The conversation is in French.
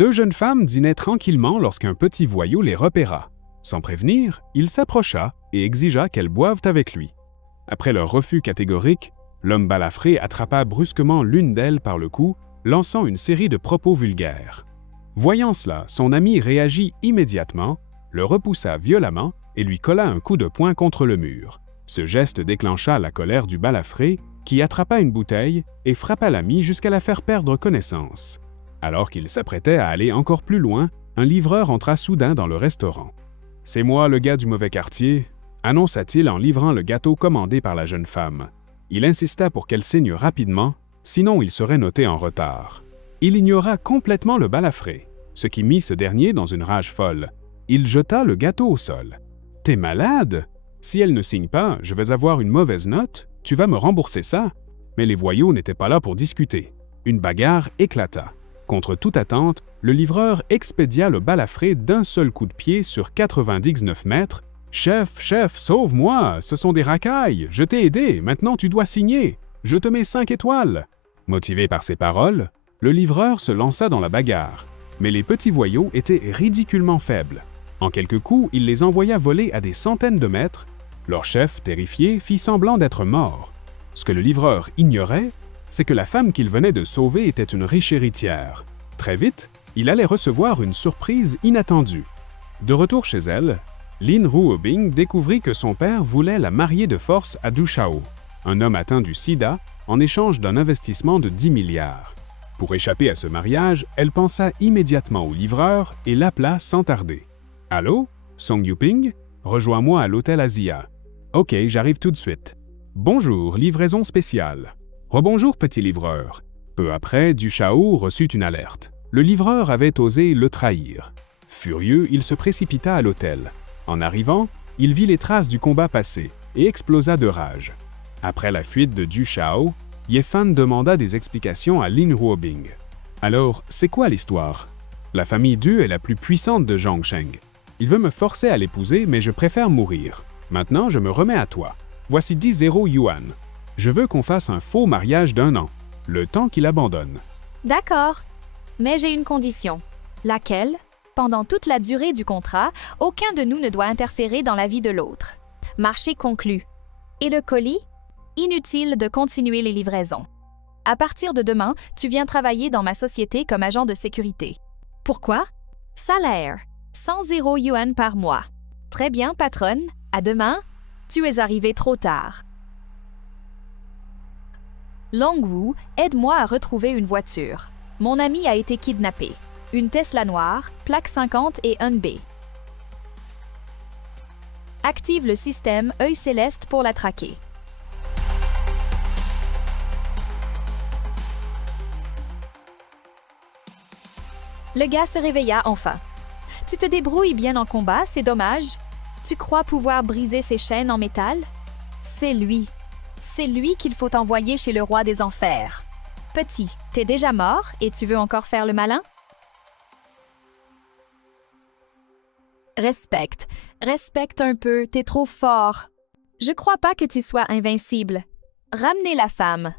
Deux jeunes femmes dînaient tranquillement lorsqu'un petit voyou les repéra. Sans prévenir, il s'approcha et exigea qu'elles boivent avec lui. Après leur refus catégorique, l'homme balafré attrapa brusquement l'une d'elles par le cou, lançant une série de propos vulgaires. Voyant cela, son ami réagit immédiatement, le repoussa violemment et lui colla un coup de poing contre le mur. Ce geste déclencha la colère du balafré, qui attrapa une bouteille et frappa l'ami jusqu'à la faire perdre connaissance. Alors qu'il s'apprêtait à aller encore plus loin, un livreur entra soudain dans le restaurant. « C'est moi le gars du mauvais quartier », annonça-t-il en livrant le gâteau commandé par la jeune femme. Il insista pour qu'elle signe rapidement, sinon il serait noté en retard. Il ignora complètement le balafré, ce qui mit ce dernier dans une rage folle. Il jeta le gâteau au sol. « T'es malade? Si elle ne signe pas, je vais avoir une mauvaise note, tu vas me rembourser ça. » Mais les voyous n'étaient pas là pour discuter. Une bagarre éclata. Contre toute attente, le livreur expédia le balafré d'un seul coup de pied sur 99 mètres. « Chef, sauve-moi, ce sont des racailles, je t'ai aidé, maintenant tu dois signer, je te mets 5 étoiles. » Motivé par ces paroles, le livreur se lança dans la bagarre. Mais les petits voyous étaient ridiculement faibles. En quelques coups, il les envoya voler à des centaines de mètres. Leur chef, terrifié, fit semblant d'être mort. Ce que le livreur ignorait, c'est que la femme qu'il venait de sauver était une riche héritière. Très vite, il allait recevoir une surprise inattendue. De retour chez elle, Lin Ruobing découvrit que son père voulait la marier de force à Du Shao, un homme atteint du sida, en échange d'un investissement de 10 milliards. Pour échapper à ce mariage, elle pensa immédiatement au livreur et l'appela sans tarder. « Allô? Song Yuping? Rejoins-moi à l'hôtel Asia. »« Ok, j'arrive tout de suite. »« Bonjour, livraison spéciale. »« Rebonjour, petit livreur. » Peu après, Du Shao reçut une alerte. Le livreur avait osé le trahir. Furieux, il se précipita à l'hôtel. En arrivant, il vit les traces du combat passé et explosa de rage. Après la fuite de Du Shao, Ye Fan demanda des explications à Lin Ruobing. « Alors, c'est quoi l'histoire? La famille Du est la plus puissante de Zhongsheng. Il veut me forcer à l'épouser, mais je préfère mourir. Maintenant, je me remets à toi. Voici 10 yuan. Je veux qu'on fasse un faux mariage d'1 an, le temps qu'il abandonne. » D'accord, mais j'ai une condition. Laquelle? Pendant toute la durée du contrat, aucun de nous ne doit interférer dans la vie de l'autre. Marché conclu. Et le colis? Inutile de continuer les livraisons. À partir de demain, tu viens travailler dans ma société comme agent de sécurité. Pourquoi? Salaire. 100 yuan par mois. Très bien, patronne. À demain. Tu es arrivé trop tard. Longwu, aide-moi à retrouver une voiture. Mon ami a été kidnappé. Une Tesla noire, plaque 50 et 1B. Active le système œil céleste pour la traquer. Le gars se réveilla enfin. Tu te débrouilles bien en combat, c'est dommage. Tu crois pouvoir briser ses chaînes en métal? C'est lui. C'est lui qu'il faut envoyer chez le roi des enfers. Petit, t'es déjà mort et tu veux encore faire le malin? Respecte un peu, t'es trop fort. Je crois pas que tu sois invincible. Ramenez la femme.